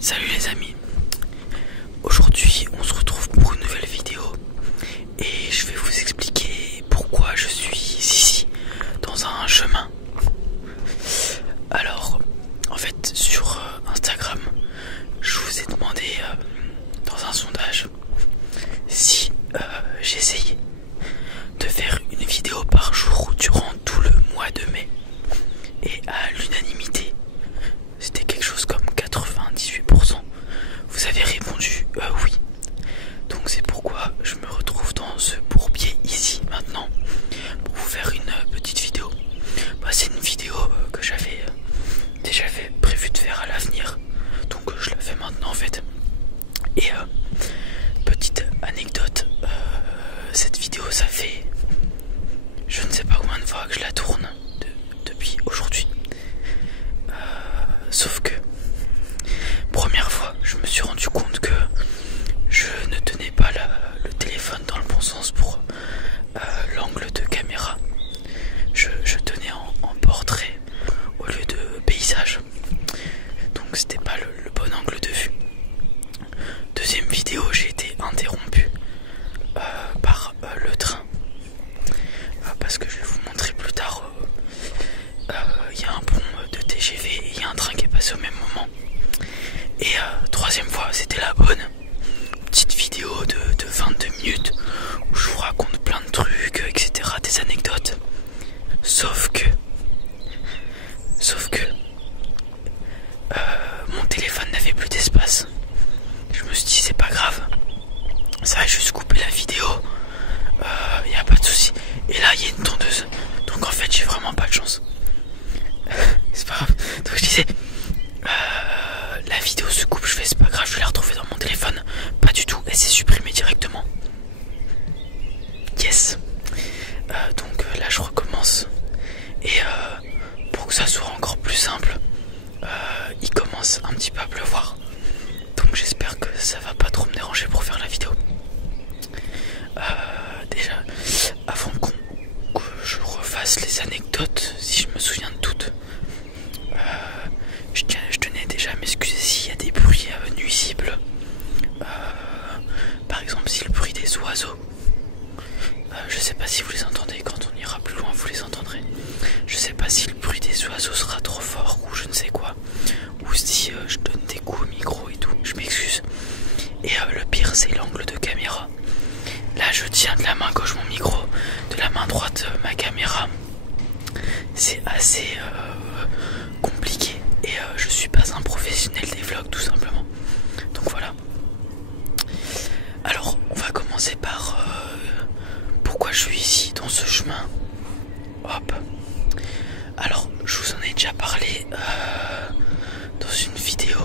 Salut les amis, aujourd'hui on se retrouve pour une nouvelle vidéo et je vais vous expliquer pourquoi je suis ici dans un chemin. Alors en fait sur Instagram je vous ai demandé dans un sondage si j'essayais de faire une vidéo par jour durant tout le mois de mai, et à l'unanimité c'était quelque chose comme 98%. Vous avez répondu oui. Donc c'est pourquoi je me retrouve dans ce bourbier ici maintenant pour vous faire une petite vidéo. C'est une vidéo que j'avais déjà prévu de faire à l'avenir, donc je la fais maintenant en fait. Et petite anecdote, cette vidéo ça fait je ne sais pas combien de fois que je la tourne depuis aujourd'hui. Sauf que première fois je me suis rendu compte que je ne tenais pas le téléphone dans le bon sens pour l'angle de caméra. Je tenais en portrait au lieu de paysage, donc c'était pas le bon angle de vue. Deuxième vidéo, j'ai été interrompu par le train, parce que je vais vous montrer plus tard. Il y a un pont de TGV et il y a un train qui est passé au même moment. Et troisième fois, c'était la bonne petite vidéo de 22 minutes où je vous raconte plein de trucs, etc., des anecdotes. Sauf que mon téléphone n'avait plus d'espace. Je me suis dit c'est pas grave, ça va juste couper la vidéo, y a pas de souci. Et là il y a une tondeuse, donc en fait j'ai vraiment pas de chance. C'est pas grave. Donc je disais la vidéo se coupe, je fais c'est pas grave, je vais la retrouver dans mon téléphone. Pas du tout, elle s'est supprimée directement. Yes. Donc là je recommence. Et pour que ça soit encore plus simple, il commence un petit peu à pleuvoir. Donc j'espère que ça va pas trop me déranger pour faire la vidéo. Déjà, avant que je refasse les anecdotes, si je me souviens de toutes, je tenais déjà à m'excuser s'il y a des bruits nuisibles. Par exemple, si le bruit des oiseaux, je sais pas si vous les entendez, quand on ira plus loin vous les entendrez. Je sais pas si le bruit des oiseaux sera trop fort ou je ne sais quoi, ou si je donne des coups au micro et tout, je m'excuse. Et le pire c'est l'angle de caméra. Là je tiens de la main gauche mon micro, de la main droite ma caméra. C'est assez compliqué et je suis pas un professionnel des vlogs tout simplement. Donc voilà. Alors on va commencer par pourquoi je suis ici dans ce chemin. Hop. Alors je vous en ai déjà parlé dans une vidéo,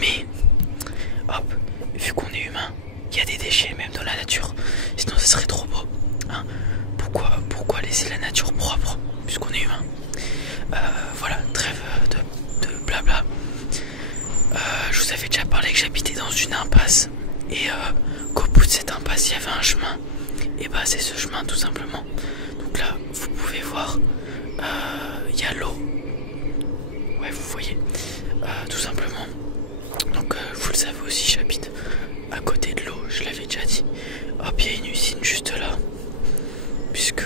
mais hop, vu qu'on est humain, il y a des déchets même dans la nature, sinon ça serait trop beau, hein. Pourquoi laisser la nature propre puisqu'on est humain. Voilà, trêve de blabla. Je vous avais déjà parlé que j'habitais dans une impasse et qu'au bout de cette impasse il y avait un chemin, et bah c'est ce chemin tout simplement. Donc là vous pouvez voir, il y a l'eau, ouais vous voyez, tout simplement. Donc vous le savez aussi, j'habite à côté de l'eau, je l'avais déjà dit. Hop, il y a une usine juste là, puisque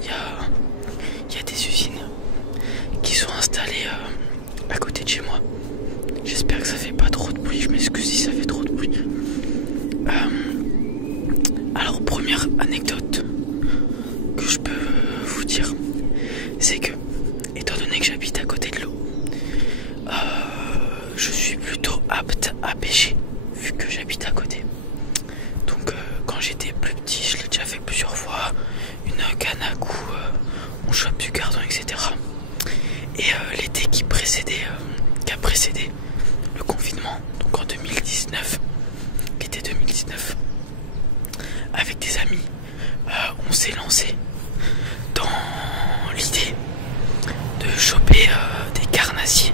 il y a des usines qui sont installées à côté de chez moi. J'espère que ça fait pas trop de bruit, je m'excuse si ça fait trop de bruit. Alors première anecdote que je peux vous dire, c'est que étant donné que j'habite à côté de l'eau, je suis plutôt apte à pêcher vu que j'habite à côté. Donc quand j'étais plus petit, je l'ai déjà fait plusieurs fois, une canne à coups, on chope du gardon, etc. Et l'été qui a précédé le confinement, donc en 2019, l'été 2019, avec des amis, on s'est lancé dans l'idée de choper des carnassiers.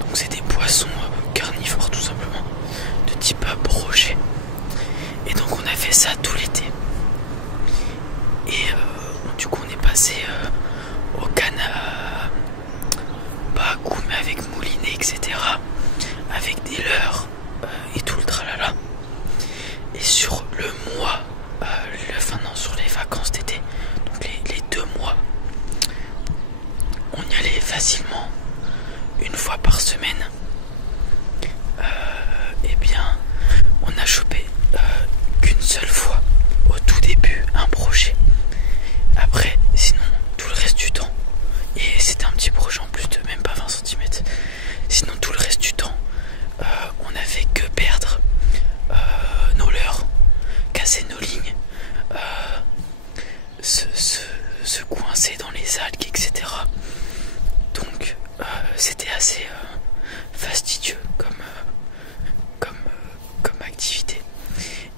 Donc c'est des poissons carnivores tout simplement, de type brochet. Et donc on a fait ça tout l'été. Et du coup on est passé aux cannes pas à coups mais avec moulinet, etc. Avec des leurres, heures et tout le tralala. Et sur le mois, enfin non, sur les vacances d'été, donc les 2 mois, on y allait facilement une fois par semaine. Eh bien, on a chopé qu'une seule fois au tout début un projet. Après, sinon, tout le reste du temps, et c'était un petit projet en plus de même pas 20 cm, sinon tout le reste du temps, on n'avait que perdre nos leurres, casser nos lignes, se coincer dans les algues, etc. Donc, c'était assez fastidieux comme activité.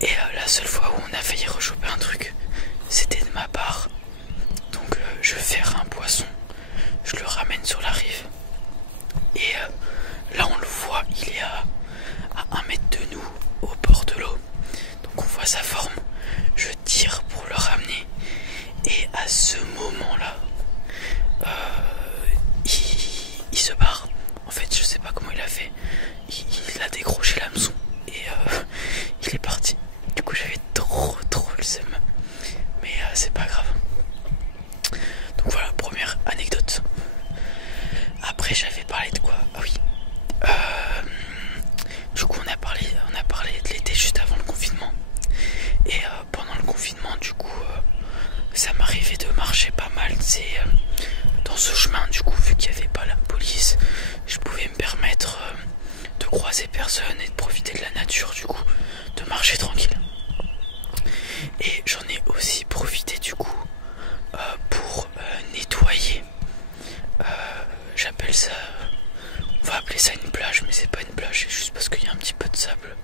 Et la seule fois où on a failli rechoper un truc, c'était de ma part. Donc je ferre un poisson, je le ramène sur la rive. Et là on le voit, il est à 1 mètre de nous, au bord de l'eau. Donc on voit sa forme, je tire pour le ramener. Et à ce moment-là, il se barre. En fait, je sais pas comment il a fait. Il a décroché l'hameçon et il est parti. Du coup, j'avais trop le seum. Mais c'est pas grave. Donc voilà, première anecdote. Après, j'avais parlé de quoi? Ah oui. Du coup, on a parlé de l'été juste avant le confinement. Et pendant le confinement, du coup, ça m'arrivait de marcher pas mal. C'est dans ce chemin, du coup, vu qu'il n'y avait pas la police, je pouvais me permettre de croiser personne et de profiter de la nature, du coup, de marcher tranquille. Et j'en ai aussi profité, du coup, pour nettoyer. J'appelle ça, on va appeler ça une plage, mais c'est pas une plage, c'est juste parce qu'il y a un petit peu de sable.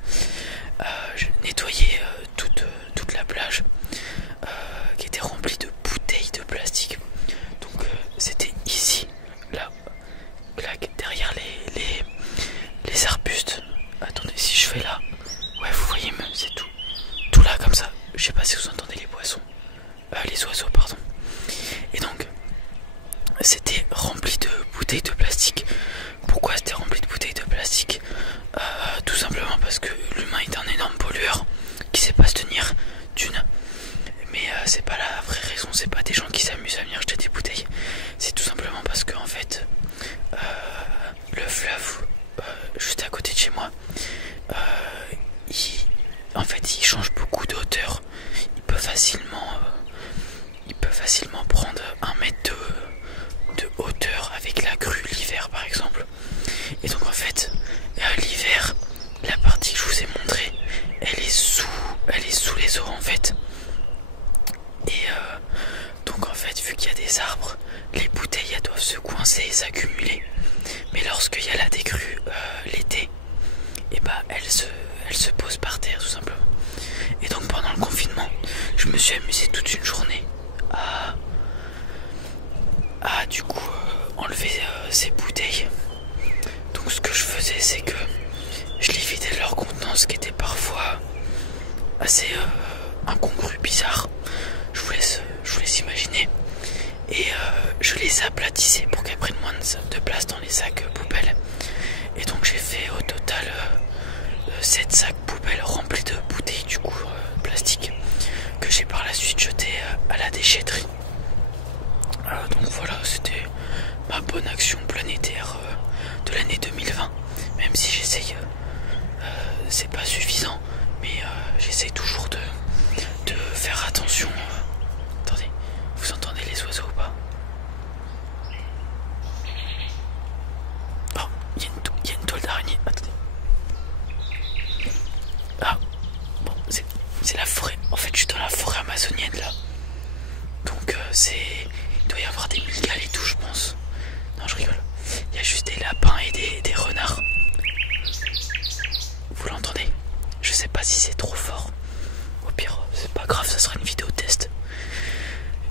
J'ai nettoyé toute la plage qui était remplie de bouteilles de plastique. Donc c'était ici, là, derrière les arbustes. Attendez, si je fais là, ouais, vous voyez, c'est tout là comme ça. Je sais pas si vous entendez les poissons, les oiseaux, pardon. Et donc c'était rempli de bouteilles de plastique. Pourquoi c'était rempli de bouteilles de plastique? Tout simplement parce que l'humain est un énorme pollueur qui sait pas se tenir d'une. Mais c'est pas la vraie raison, c'est pas des gens qui s'amusent à venir jeter des bouteilles. C'est tout simplement parce que en fait, le fleuve juste à côté de chez moi, il change beaucoup de hauteur. Il peut facilement prendre 1 mètre de hauteur avec la crue l'hiver par exemple. Et donc en fait, l'hiver, la partie que je vous ai montrée, elle est sous les eaux en fait. Et donc en fait, vu qu'il y a des arbres, les bouteilles elles doivent se coincer et s'accumuler. Mais lorsqu'il y a la décrue l'été, et bah elles se posent par terre tout simplement. Et donc pendant le confinement, je me suis amusé toute une journée à du coup enlever ces bouteilles. Donc ce que je faisais, c'est que je les vidais de leur contenance qui était parfois assez incongru, bizarre. Je vous laisse imaginer. Et je les aplatissais pour qu'elles prennent moins de place dans les sacs poubelles. Et donc j'ai fait au total 7 sacs poubelles remplis de bouteilles du coup plastique que j'ai par la suite jetées à la déchetterie. Donc voilà, c'était ma bonne action planétaire de l'année 2020. Même si j'essaye, c'est pas suffisant, mais j'essaye toujours de faire attention. Attendez, vous entendez les oiseaux ou pas? Oh, il y a une toile d'araignée, attendez. Ah, bon, c'est la forêt. En fait, je suis dans la forêt amazonienne là. Donc il doit y avoir des mygales et tout, je pense. Non, je rigole. Il y a juste des lapins et des renards. Vous l'entendez? Je sais pas si c'est trop fort. Au pire, c'est pas grave, ça sera une vidéo test.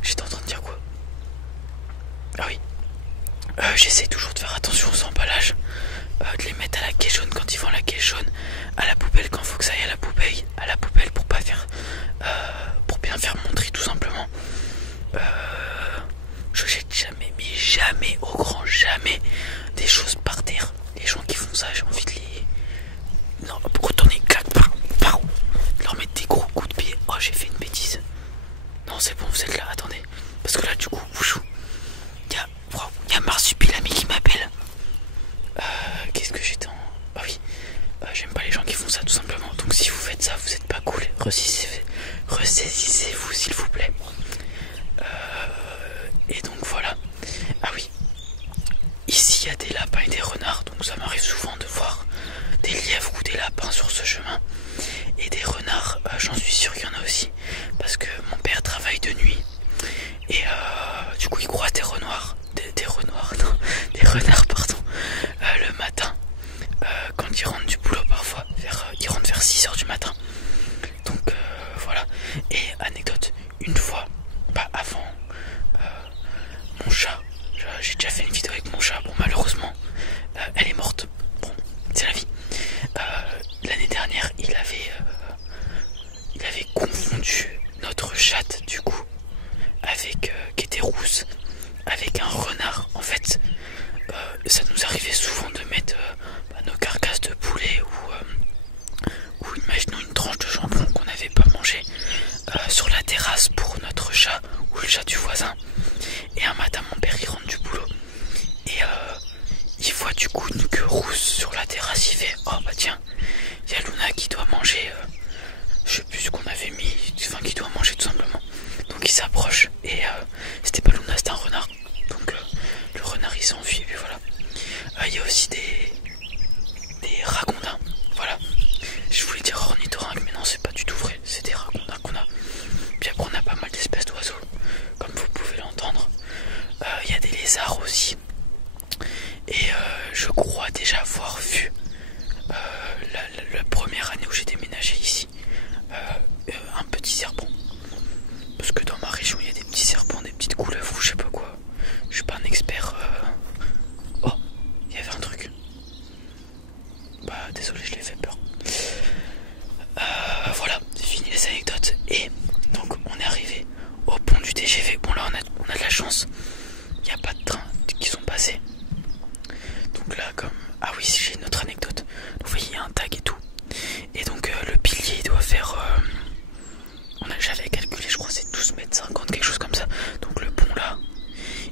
J'étais en train de dire quoi? Ah oui. J'essaie toujours de faire attention aux emballages. De les mettre à la caisse jaune quand ils vont à la caisse jaune. À la poubelle quand il faut que ça aille à la poubelle pour pas faire... pour bien faire mon tri tout simplement. Je jette jamais, mais jamais, au grand jamais, des choses par terre. Les gens qui font ça, j'ai envie de font ça tout simplement. Donc si vous faites ça, vous êtes pas cool. Ressaisissez-vous s'il vous plaît. Et donc voilà. Ah oui. Ici il y a des lapins et des renards, donc ça m'arrive souvent de voir des lièvres ou des lapins sur ce chemin. Et des renards, j'en suis sûr qu'il y en a aussi. Parce que mon père travaille de nuit. Et du coup il croise des renards. Des renards pardon. Le matin. Quand il rentre du boulot parfois. Il rentre vers 6h du matin. Donc voilà. Et anecdote, une fois, avant mon chat. J'ai déjà fait une vidéo avec mon chat. Bon malheureusement elle est morte. Bon c'est la vie. L'année dernière il avait confondu notre chatte du coup avec qui était rousse avec un renard. En fait ça nous arrivait souvent de mettre nos carcasses de poulet ou imaginons une tranche de jambon qu'on n'avait pas mangé sur la terrasse pour notre chat ou le chat du voisin. Et un matin mon père il rentre du boulot et il voit du coup une queue rousse sur la terrasse. Il fait oh bah tiens, il y a Luna qui doit manger je sais plus ce qu'on avait mis, enfin qui doit manger tout simplement. Donc il s'approche et c'était pas Luna, c'était un renard. Donc le renard il s'enfuit et puis voilà. Il y a aussi des ragondins. Voilà. Je voulais dire ornithorynques mais non c'est pas du tout vrai, c'est des ragondins qu'on a. Puis après on a pas mal d'espèces d'oiseaux comme vous pouvez l'entendre. Il y a des lézards aussi. Et je crois déjà avoir vu la première année où j'ai déménagé ici un petit serpent. Parce que dans ma région il y a des petits serpents, des petites couleuvres ou je sais pas quoi. Je suis pas un expert. Oh, il y avait un truc. Bah désolé, je l'ai fait peur. Voilà, c'est fini les anecdotes. Et donc on est arrivé au pont du TGV. Bon là on a de la chance. Il n'y a pas de train qui sont passés. Donc là comme... Ah oui, j'ai une autre anecdote. Donc vous voyez il y a un tag et tout. Et donc le pilier il doit faire... J'avais calculé, je crois c'est 12 mètres 50, quelque chose comme ça. Donc le pont là,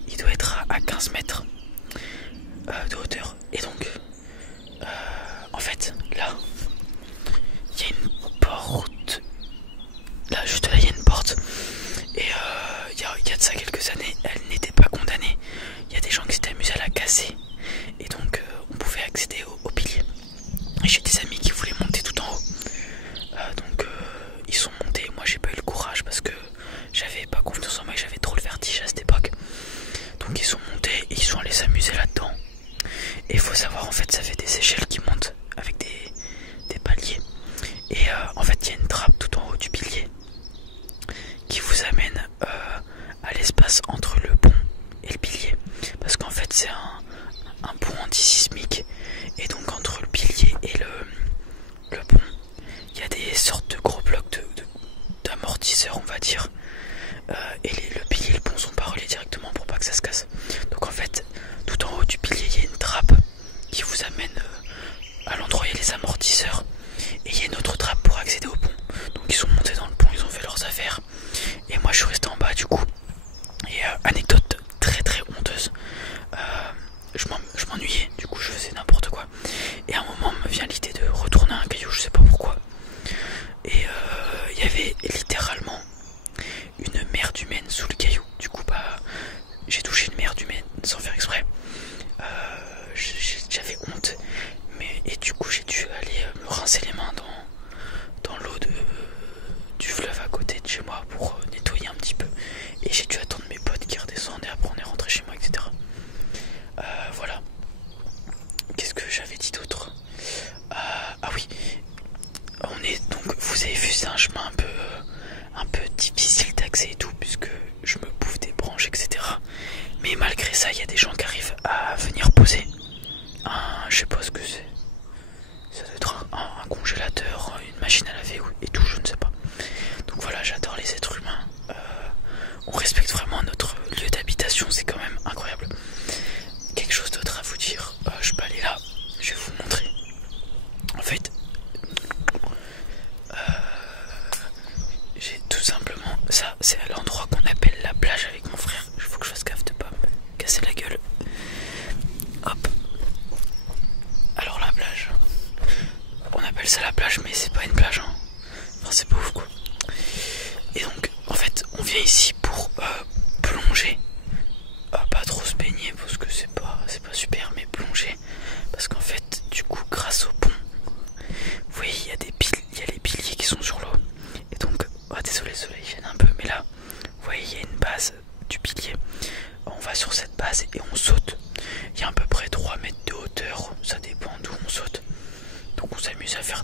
il doit être à 15 mètres de hauteur. Et donc, en fait, là, il y a une porte. Là, juste là, il y a une porte. Et il y a de ça quelques années, elle n'était pas condamnée. Il y a des gens qui s'étaient amusés à la casser. Et donc, on pouvait accéder au pilier. Et j'ai des amis qui voulaient monter tout en haut. Donc ils sont montés, moi j'ai pas eu le courage parce que j'avais pas confiance en moi et j'avais trop le vertige à cette époque. Donc ils sont montés et ils sont allés s'amuser là-dedans. Et il faut savoir en fait ça fait des échelles qui montent avec des paliers. Et en fait il y a une trappe tout en haut du pilier qui vous amène à l'espace entre le pont et le pilier. Parce qu'en fait c'est un pont anti-sismique. Et donc entre le pilier et le pont, il y a des sortes de gros blocs d'amortisseurs on va dire. Et le pilier et le pont sont pas reliés directement pour pas que ça se casse. Donc en fait, tout en haut du pilier, il y a une trappe qui vous amène à l'endroit où il y a les amortisseurs. Et il y a une autre trappe pour accéder au pont. Donc ils sont montés dans le pont, ils ont fait leurs affaires. Et moi je suis resté en bas du coup. Et anecdote très très honteuse. Je m'ennuyais, du coup je faisais n'importe quoi. Et à un moment me vient l'idée de retourner à un caillou, je sais pas pourquoi. Et il y avait littéralement une merde humaine sous le caillou. Du coup j'ai touché une merde humaine sans faire exprès. J'avais honte. Et du coup j'ai dû aller me rincer les mains dans l'eau du fleuve à côté de chez moi pour nettoyer un petit peu. Et j'ai dû attendre mes potes qui redescendent et après on est rentré chez moi, etc. Voilà. Qu'est-ce que j'avais dit d'autre? Ah oui. Donc vous avez vu, c'est un chemin un peu difficile d'accès et tout, puisque je me bouffe des branches, etc. Mais malgré ça, il y a des gens qui arrivent à venir poser je sais pas ce que c'est. Ça doit être un congélateur, une machine à laver et tout, je ne sais pas. Donc voilà, j'adore les êtres humains. On respecte vraiment notre lieu d'habitation, c'est quand même incroyable. Quelque chose d'autre à vous dire, je peux aller là, je vais vous montrer. En fait, j'ai tout simplement ça, c'est à l'endroit qu'on appelle la plage avec mon frère. Il faut que je fasse gaffe de pas me casser la gueule. Hop. Alors la plage, on appelle appelle ça la plage, mais c'est pas une plage, hein. Enfin, c'est pas ouf quoi. Et donc, en fait, on vient ici pour plonger. Pas trop se baigner parce que c'est pas super, mais plonger. Parce qu'en fait, du coup, grâce au pont, vous voyez, il y a les piliers qui sont sur l'eau. Et donc, désolé, le soleil gêne un peu, mais là, vous voyez, il y a une base du pilier. On va sur cette base et on saute. Il y a à peu près 3 mètres de hauteur, ça dépend d'où on saute. Donc on s'amuse à faire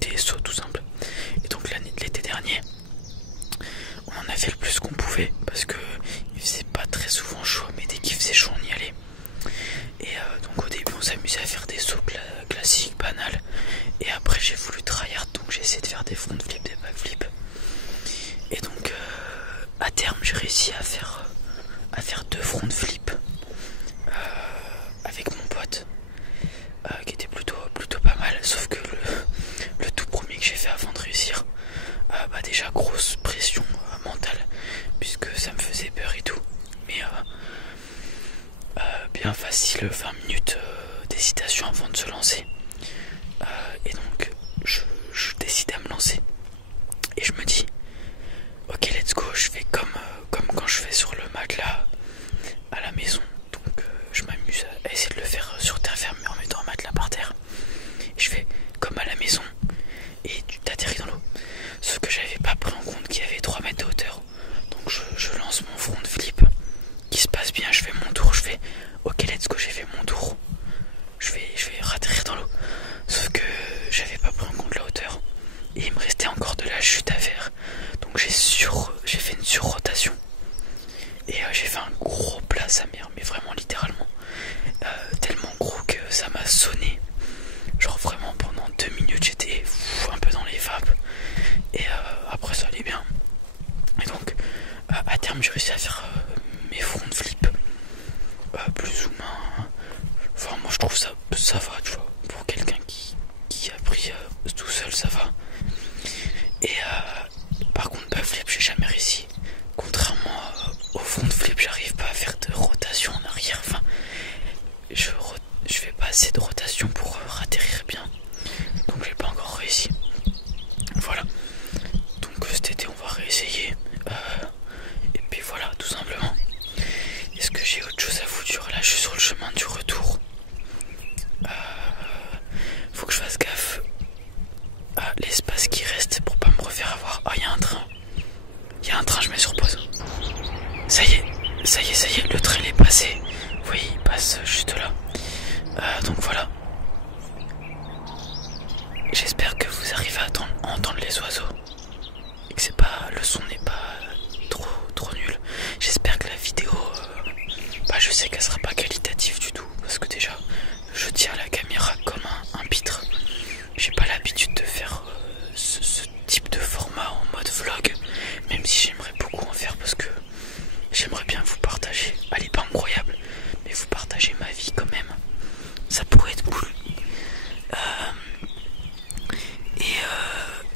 des sauts tout simples. Et donc l'été dernier, on en a fait le plus qu'on pouvait parce que il faisait pas très souvent chaud, mais dès qu'il faisait chaud on y allait. Et donc au début on s'amusait à faire des sauts classiques, banals. Et après j'ai voulu tryhard, donc j'ai essayé de faire des front flips, des backflips. Et donc à terme j'ai réussi à faire 2 front flips avec mon pote, qui était plutôt pas mal. Sauf que le tout premier que j'ai fait avant de réussir, déjà grosse pression mentale puisque ça me faisait peur et tout, mais bien facile, 20 minutes d'hésitation avant de se lancer. Et donc je décide à me lancer et je me dis ok, let's go, je fais comme quand je fais sur le matelas à la maison. Donc je m'amuse à essayer de le faire sur terre ferme mais en mettant un matelas par terre. Et je fais comme à la maison et tu t'atterris dans l'eau. Sauf que j'avais pas pris en compte qu'il y avait 3 mètres de hauteur. Donc je lance mon front flip qui se passe bien, je fais mon tour, je fais ok, let's go, j'ai fait mon tour. Je vais ratterrir dans l'eau. Sauf que j'avais pas pris en compte la hauteur. Et il me restait encore de la chute à faire. Donc j'ai fait une surrotation. Et j'ai fait un gros plat sa mère, mais vraiment littéralement. Tellement gros que ça m'a sonné. Genre vraiment pendant 2 minutes j'étais un peu dans les vapes. Et après ça allait bien. Et donc à terme j'ai réussi à faire mes front flips. Plus ou moins. Enfin moi je trouve ça va, tu vois. Pour quelqu'un qui a pris tout seul, ça va. Et par contre backflip j'ai jamais réussi. Contrairement au front flip, j'arrive pas à faire de rotation en arrière. Enfin, je fais pas assez de rotation pour atterrir bien. Donc j'ai pas encore réussi. Voilà. Donc cet été on va réessayer. Et puis voilà, tout simplement. Est-ce que j'ai autre chose à vous dire? Là je suis sur le chemin du retour. Faut que je fasse gaffe à l'espace qui reste pour pas me refaire avoir. Ah, il y a un train. Il y a un train, je mets sur pause. Ça y est, le train il est passé. Oui, il passe juste là. Donc voilà. J'espère que vous arrivez à entendre les oiseaux. Et que le son n'est pas trop nul. J'espère que la vidéo, je sais qu'elle sera pas qualitative du tout. Parce que déjà, je tiens la caméra comme un pitre. J'ai pas l'habitude de faire ce type de format en mode vlog. Même si j'aimerais beaucoup en faire parce que j'aimerais bien vous partager. Elle est pas incroyable, mais vous partagez ma vie quand même. Ça pourrait être cool.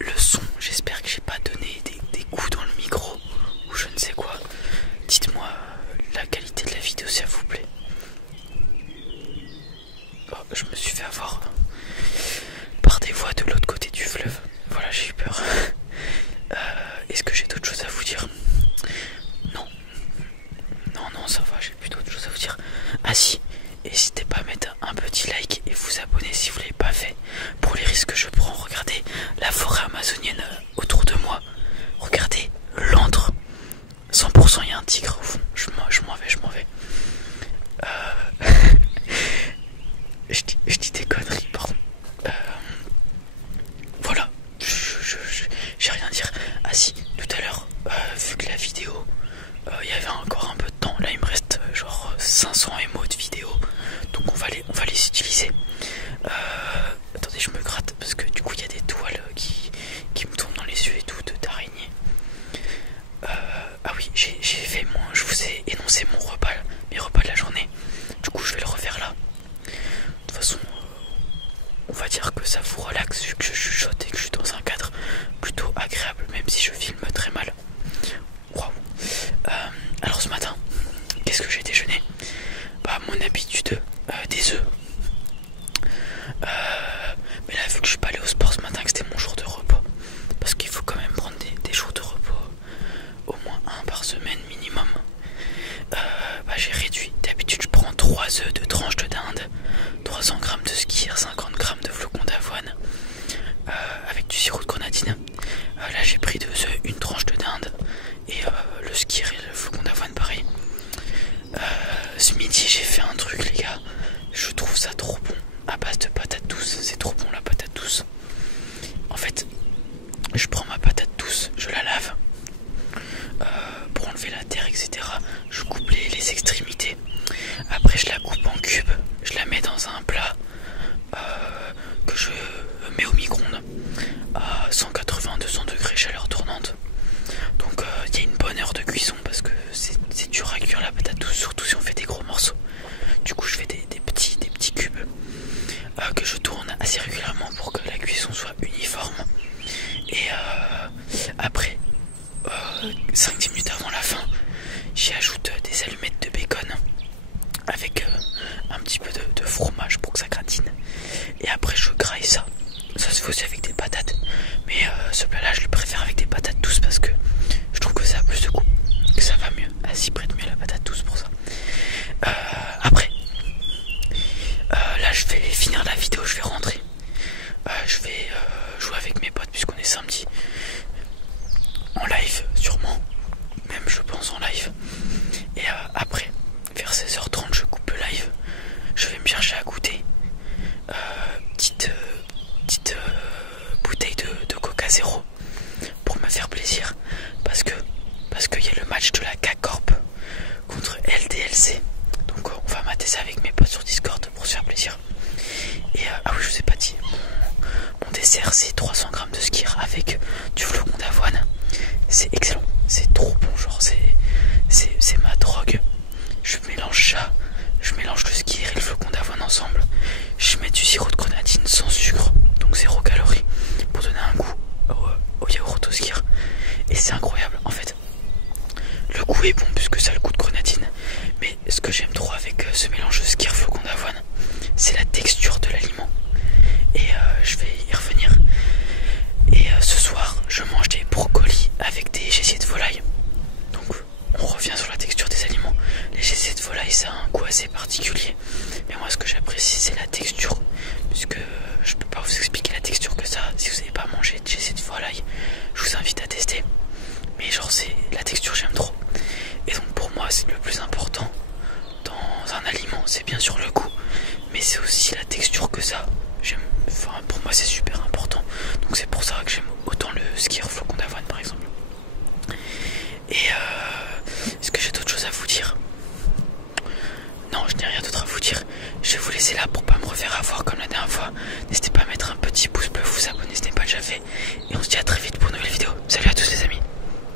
Le son, j'espère que j'ai pas donné des coups dans le micro ou je ne sais quoi. Dites-moi la qualité de la vidéo s'il vous plaît. Oh, je me suis fait avoir par des voix de l'autre côté du fleuve. Voilà, j'ai eu peur. Est-ce que j'ai d'autres choses à vous dire? Non, ça va, j'ai plus d'autres choses à vous dire. Ah si, n'hésitez pas à mettre un petit like et vous abonner si vous ne l'avez pas fait. Pour les risques que je prends, regardez la forêt amazonienne autour de moi. Regardez l'antre. 100% il y a un tigre au fond. Je m'en vais. Je dis des conneries, pardon. Voilà, j'ai rien à dire. Ah si, tout à l'heure, vu que la vidéo, il y avait encore un peu de temps. Là il me reste genre 500 émos de vidéo. Donc on va les utiliser. Attendez, je me gratte parce que du coup il y a des toiles qui me tournent dans les yeux et tout d'araignée. Ah oui, je vous ai énoncé mes repas de la journée. Du coup je vais le refaire là. De toute façon, on va dire que ça vous relaxe vu que je chuchote et que je suis dans un cadre plutôt agréable, même si je filme très mal. Waouh. Alors ce matin, qu'est-ce que j'ai déjeuné? Mon habitude, des œufs. Mais là vu que je suis pas allé au sport ce matin, fait, je prends ma patate douce, je la lave pour enlever la terre, etc. Je coupe les extrémités. Après, je la coupe en cubes, je la mets dans un plat que je mets au micro-ondes à 180-200 degrés chaleur tournante. Donc il y a une bonne heure de cuisson parce que c'est dur à cuire la patate douce, surtout si on fait des gros morceaux. Du coup, je fais des petits cubes que je tourne assez régulièrement pour que la cuisson soit uniforme. Et après, 5-10 minutes avant la fin, j'y ajoute des allumettes de bacon avec un petit peu de fromage pour que ça gratine. Et après, je graille ça. Ça se fait aussi avec des patates. Mais ce plat-là, je le préfère avec des patates douces parce que je trouve que ça a plus de goût, que ça va mieux. Elle s'y prête mieux la patate douce pour ça. Après, là, je vais finir la vidéo, je vais rentrer. Je vais jouer avec mes potes puisqu'on est samedi. En live, sûrement. Même, je pense, en live. Et après, vers 16h30, je coupe le live. Je vais me chercher à goûter. Petite bouteille de Coca Zéro pour me faire plaisir. Parce qu'il y a le match de la K-Corp contre LDLC. Donc on va mater ça avec mes potes sur Discord pour se faire plaisir. Et ah oui, je vous ai pas dit, mon dessert c'est 300 grammes de skyr avec du flocon d'avoine. C'est excellent, c'est trop bon, genre c'est ma drogue. Je mélange ça, je mélange le skyr et le flocon d'avoine ensemble. Je mets du sirop de grenadine sans sucre, donc 0 calories, pour donner un goût au yaourt au skyr. Et c'est incroyable, en fait. Le goût est bon puisque ça a le goût de grenadine. Mais ce que j'aime trop avec ce mélange de skyr flocon d'avoine, c'est la texture de l'aliment. Et je vais y revenir. Et ce soir, je mange des brocolis avec des gésiers de volaille. Donc on revient sur la texture des aliments. Les gésiers de volaille, ça a un goût assez particulier. Mais moi, ce que j'apprécie, c'est la texture. Puisque je peux pas vous expliquer la texture que ça. Si vous n'avez pas mangé de gésiers de volaille, je vous invite à tester. Mais genre, c'est la texture, j'aime trop. Et donc pour moi, c'est le plus important dans un aliment, c'est bien sûr le goût, mais c'est aussi la texture que ça. Enfin, pour moi, c'est super important. Donc c'est pour ça que j'aime autant le skyr flocon d'avoine, par exemple. Et est-ce que j'ai d'autres choses à vous dire? Non, je n'ai rien d'autre à vous dire. Je vais vous laisser là pour pas me refaire avoir comme la dernière fois. N'hésitez pas à mettre un petit pouce bleu, vous abonner si ce n'est pas déjà fait. Et on se dit à très vite pour une nouvelle vidéo.